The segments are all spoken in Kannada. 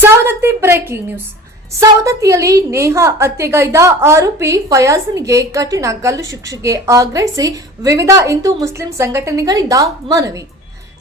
Savadatti breaking news. ಸವದತ್ತಿಯಲ್ಲಿ ನೇಹಾ ಹತ್ಯೆಗೈದ ಆರೋಪಿ ಫಯಾಜನ್ಗೆ ಕಠಿಣ ಗಲ್ಲು ಶಿಕ್ಷೆಗೆ ಆಗ್ರಹಿಸಿ ವಿವಿಧ ಹಿಂದೂ ಮುಸ್ಲಿಂ ಸಂಘಟನೆಗಳಿಂದ ಮನವಿ.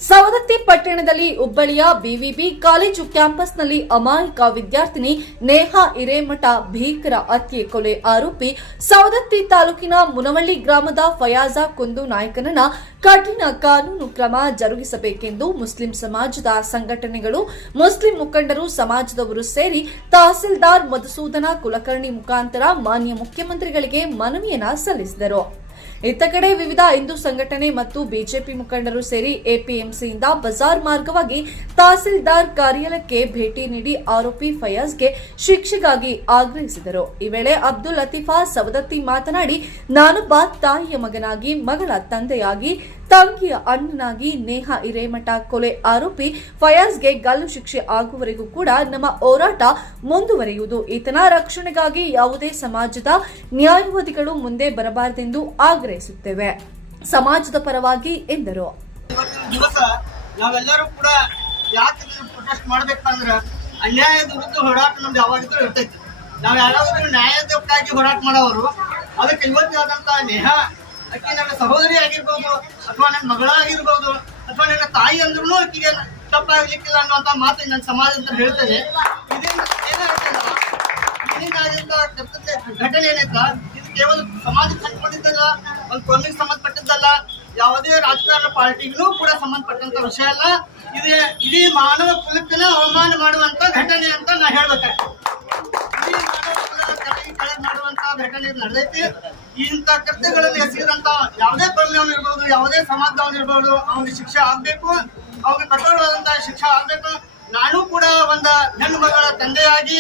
ಸವದತ್ತಿ ಪಟ್ಟಣದಲ್ಲಿ ಹುಬ್ಬಳ್ಳಿಯ ಬಿವಿಬಿ ಕಾಲೇಜು ಕ್ಯಾಂಪಸ್ನಲ್ಲಿ ಅಮಾಯಕ ವಿದ್ಯಾರ್ಥಿನಿ ನೇಹಾ ಹಿರೇಮಠ ಭೀಕರ ಹತ್ಯೆ ಕೊಲೆ ಆರೋಪಿ ಸವದತ್ತಿ ತಾಲೂಕಿನ ಮುನವಳ್ಳಿ ಗ್ರಾಮದ ಫಯಾಜ ಕುಂದು ನಾಯಕನನ್ನ ಕಠಿಣ ಕಾನೂನು ಕ್ರಮ ಜರುಗಿಸಬೇಕೆಂದು ಮುಸ್ಲಿಂ ಸಮಾಜದ ಸಂಘಟನೆಗಳು, ಮುಸ್ಲಿಂ ಮುಖಂಡರು, ಸಮಾಜದವರು ಸೇರಿ ತಹಸೀಲ್ದಾರ್ ಮಧುಸೂದನ ಕುಲಕರ್ಣಿ ಮುಖಾಂತರ ಮಾನ್ಯ ಮುಖ್ಯಮಂತ್ರಿಗಳಿಗೆ ಮನವಿಯನ್ನ ಸಲ್ಲಿಸಿದರು. ಇತ್ತ ಕಡೆ ವಿವಿಧ ಹಿಂದೂ ಸಂಘಟನೆ ಮತ್ತು ಬಿಜೆಪಿ ಮುಖಂಡರು ಸೇರಿ ಎಪಿಎಂಸಿಯಿಂದ ಬಜಾರ್ ಮಾರ್ಗವಾಗಿ ತಹಸೀಲ್ದಾರ್ ಕಾರ್ಯಾಲಯಕ್ಕೆ ಭೇಟಿ ನೀಡಿ ಆರೋಪಿ ಫಯಾಜ್ಗೆ ಶಿಕ್ಷೆಗಾಗಿ ಆಗ್ರಹಿಸಿದರು. ಈ ವೇಳೆ ಅಬ್ದುಲ್ ಲತೀಫಾ ಸವದತ್ತಿ ಮಾತನಾಡಿ ನಾನೊಬ್ಬ ತಾಯಿಯ ಮಗನಾಗಿ ಮಗಳ ತಂದೆಯಾಗಿ ತಂಗಿಯ ಅಣ್ಣನಾಗಿ ನೇಹಾ ಹಿರೇಮಠ ಕೊಲೆ ಆರೋಪಿ ಫಯಾಜ್ಗೆ ಗಲ್ಲು ಶಿಕ್ಷೆ ಆಗುವವರೆಗೂ ಕೂಡ ನಮ್ಮ ಹೋರಾಟ ಮುಂದುವರಿಯುವುದು. ಈತನ ರಕ್ಷಣೆಗಾಗಿ ಯಾವುದೇ ಸಮಾಜದ ನ್ಯಾಯವಾದಿಗಳು ಮುಂದೆ ಬರಬಾರದೆಂದು ಆಗ್ರಹಿಸುತ್ತೇವೆ. ಸಮಾಜದ ಪರವಾಗಿ ಎಂದರು. ದಿವಸ ನಾವೆಲ್ಲರೂ ಕೂಡ ಯಾಕೆ ಪ್ರೊಟೆಸ್ಟ್ ಮಾಡ್ಬೇಕಂದ್ರೆ ಅನ್ಯಾಯದ ವಿರುದ್ಧ ಹೋರಾಟ ನಮ್ದು ಯಾವಾಗಿದ್ರು ಇರ್ತೈತಿ. ನಾವ್ ಯಾರಾದ್ರೂ ನ್ಯಾಯದಕ್ಕಾಗಿ ಹೋರಾಟ ಮಾಡೋರು, ಅದಕ್ಕೆ ಇವತ್ತಾದಂತ ನೇಹ ಅಕ್ಕಿ ನನ್ನ ಸಹೋದರಿ ಆಗಿರ್ಬೋದು, ಅಥವಾ ನನ್ನ ಮಗಳಾಗಿರ್ಬೋದು, ಅಥವಾ ನನ್ನ ತಾಯಿ ಅಂದ್ರೂ ಅಕ್ಕಿಗೆ ತಪ್ಪಾಗ್ಲಿಕ್ಕಿಲ್ಲ ಅನ್ನುವಂತ ಮಾತು ನನ್ನ ಅಂತ ಹೇಳ್ತೇನೆ ಘಟನೆ ಏನೈತ ಇದು ಕೇವಲ ಸಮಾಜಕ್ಕೆ ಸಂಬಂಧಿಸಿದ್ದಲ್ಲ ಒಂದು ಕೋಮಿಗೆ ಸಂಬಂಧಪಟ್ಟಿದ್ದಲ್ಲ, ಯಾವುದೇ ರಾಜಕಾರಣ ಪಾರ್ಟಿಗೂ ಕೂಡ ಸಂಬಂಧಪಟ್ಟಂತ ವಿಷಯ ಅಲ್ಲ. ಇದೇ, ಇಡೀ ಮಾನವ ಕುಲಕ್ಕನ ಅವಮಾನ ಮಾಡುವಂತ ಘಟನೆ ಅಂತ ನಾ ಹೇಳ್ಬೇಕಾಗ್ತದೆ. ಮಾಡುವಂತ ಘಟನೆ ನಡೆದೈತಿ. ಇಂಥ ಕೃತ್ಯಗಳಲ್ಲಿ ಎಸಗಿದಂತ ಯಾವುದೇ ಪ್ರಮೇಯವನ್ ಇರ್ಬೋದು, ಯಾವುದೇ ಸಮಾಜದವನ್ ಇರ್ಬೋದು ಅವನಿಗೆ ಶಿಕ್ಷೆ ಆಗ್ಬೇಕು, ಅವ್ರಿಗೆ ಕಠೋರವಾದಂತಹ ಶಿಕ್ಷೆ ಆಗ್ಬೇಕು. ನಾನು ಕೂಡ ಒಂದ ಹೆಣ್ಣು ಮಗಳ ತಂದೆಯಾಗಿ,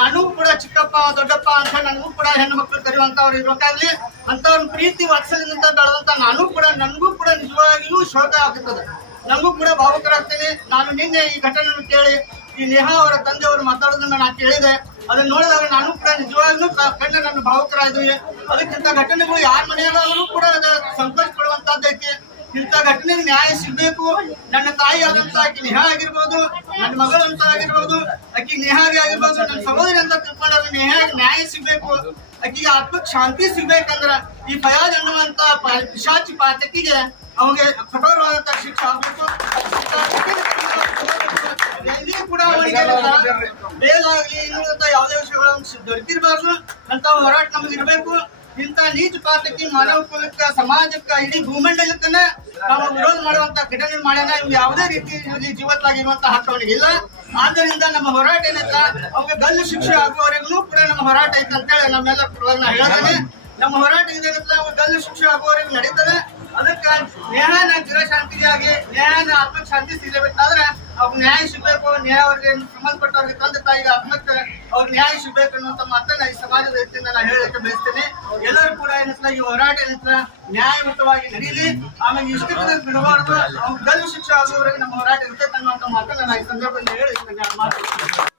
ನಾನು ಕೂಡ ಚಿಕ್ಕಪ್ಪ, ದೊಡ್ಡಪ್ಪ ಅಂತ ನನಗೂ ಕೂಡ ಹೆಣ್ಣು ಮಕ್ಕಳು ಕರೆಯುವಂತವ್ರು ಇರ್ಬೇಕಾಗ್ಲಿ ಅಂತ ಒಂದು ಪ್ರೀತಿ ವಾತ್ಸಲ್ಯದಿಂದ ಬೆಳೆದಂತ ನಾನು ಕೂಡ, ನನಗೂ ಕೂಡ ನಿಜವಾಗಿಯೂ ಶೋಕ ಆಗುತ್ತದೆ ನನಗೂ ಕೂಡ ಭಾವುಕರಾಗ್ತೇನೆ. ನಾನು ನಿನ್ನೆ ಈ ಘಟನೆಯನ್ನು ಕೇಳಿ ಈ ನೇಹಾ ಅವರ ತಂದೆಯವರು ಮಾತಾಡೋದನ್ನ ನಾನು ಕೇಳಿದೆ. ಅದನ್ನ ನೋಡಿದಾಗ ನಾನು ಕೂಡ ನಿಜವಾಗ್ಲೂ ಕಂಡ ನನ್ನ ಭಾವುಕರಾದ್ವಿ ಅದಕ್ಕಿಂತ ಘಟನೆಗಳು ಯಾರ ಮನೆಯಲ್ಲಾದರೂ ಕೂಡ ಅದ ಸಂತೋಷ ಪಡುವಂತದ್ದೈತಿ ಇಂಥ ಘಟನೆಗೆ ನ್ಯಾಯ ಸಿಗ್ಬೇಕು. ನನ್ನ ತಾಯಿ ಆದಂತ ಆಕೆ ನೇಹಾ ಆಗಿರ್ಬೋದು, ನನ್ನ ಮಗಳಂತ ಆಗಿರ್ಬೋದು, ಆಕೆ ನೇಹಾಗೆ ಆಗಿರ್ಬೋದು, ನನ್ನ ಸಹೋದರಿ ಅಂತ ತಿಳ್ಕೊಂಡಾಗ ನೇಹಾಗೆ ನ್ಯಾಯ ಸಿಗ್ಬೇಕು. ಆಕೆಗೆ ಆತ್ಮಕ್ ಶಾಂತಿ ಸಿಗ್ಬೇಕಂದ್ರ ಈ ಫಯಾಜ್ ಅನ್ನುವಂತ ಪಿಶಾಚಿ ಪಾತಕಿಗೆ ಅವಂಗೆ ಕಠೋರವಾದಂತ ಶಿಕ್ಷೆ ಆಗ್ಬೇಕು. ಬೇಲಾಗ್ಲಿ ಇನ್ನುಳಿದಂತ ಯಾವುದೇ ವಿಷಯಗಳನ್ನು ದೊರಕಿರಬಾರ್ದು ಅಂತ ಹೋರಾಟ ನಮ್ಗೆ ಇರಬೇಕು. ಇಂಥ ನೀಚ ಪಾತಕಿ ಮಾನವ ಕುಲಕ್ಕ ಸಮಾಜಕ್ಕ, ಇಡೀ ಭೂಮಂಡಲಕ್ಕನ ನಾವು ವಿರೋಧ ಮಾಡುವಂತ ಘಟನೆ ಮಾಡ್ಯಾನ ಇವ್ ಯಾವುದೇ ರೀತಿ ಜೀವತ್ಲಾಗಿರುವಂತ ಇಲ್ಲ ಆದ್ದರಿಂದ ನಮ್ಮ ಹೋರಾಟ ಏನಂತ, ಅವ್ರಿಗೆ ಗಲ್ಲು ಶಿಕ್ಷೆ ಆಗುವವರೆಗೂ ಕೂಡ ನಮ್ಮ ಹೋರಾಟ ಐತೆ ಅಂತೇಳಿ ನಮ್ಮೆಲ್ಲ ಹೇಳ್ತಾನೆ. ನಮ್ಮ ಹೋರಾಟ ಅವ್ಗೆ ಗಲ್ಲು ಶಿಕ್ಷೆ ಆಗುವವರೆಗೂ ನಡೀತದೆ. ಅದಕ್ಕೆ ನ್ಯಾಯನ ಚಿರಶಾಂತಿಯಾಗಿ ನ್ಯಾಯನ ಆತ್ಮಕ್ ಶಾಂತಿ ಸಿಗಬೇಕಾದ್ರೆ ಅವ್ರಿಗೆ ನ್ಯಾಯ ಸಿಗ್ಬೇಕು ನ್ಯಾಯ ಅವ್ರಿಗೆ ಸಂಬಂಧಪಟ್ಟವ್ರಿಗೆ ತಂದೆ ತಾಯಿಗೆ ಆತ್ಮಹತ್ಯೆ, ಅವ್ರ ನ್ಯಾಯ ಸಿಗ್ಬೇಕು ಅನ್ನುವಂತ ಮಾತನ್ನ ಈ ಸಮಾಜದ ವ್ಯಕ್ತಿಯಿಂದ ನಾನು ಹೇಳಕ್ಕೆ ಬಯಸ್ತೇನೆ. ಎಲ್ಲರೂ ಕೂಡ ಏನಂತ ಈ ಹೋರಾಟ ಏನಂತ ನ್ಯಾಯಯುತವಾಗಿ ನಡೀಲಿ. ಆಮೇಲೆ ಇಷ್ಟಕ್ಕೆ ಬಿಡಬಾರ್ದು. ಅವ್ರ ಗಲ್ಲು ಶಿಕ್ಷೆ ಆಗುವವರೆಗೆ ನಮ್ಮ ಹೋರಾಟ ಇರ್ತೈತೆ ಅನ್ನುವಂತ ಮಾತನ್ನ ನಾನು ಈ ಸಂದರ್ಭದಲ್ಲಿ ಹೇಳಿ ಮಾತು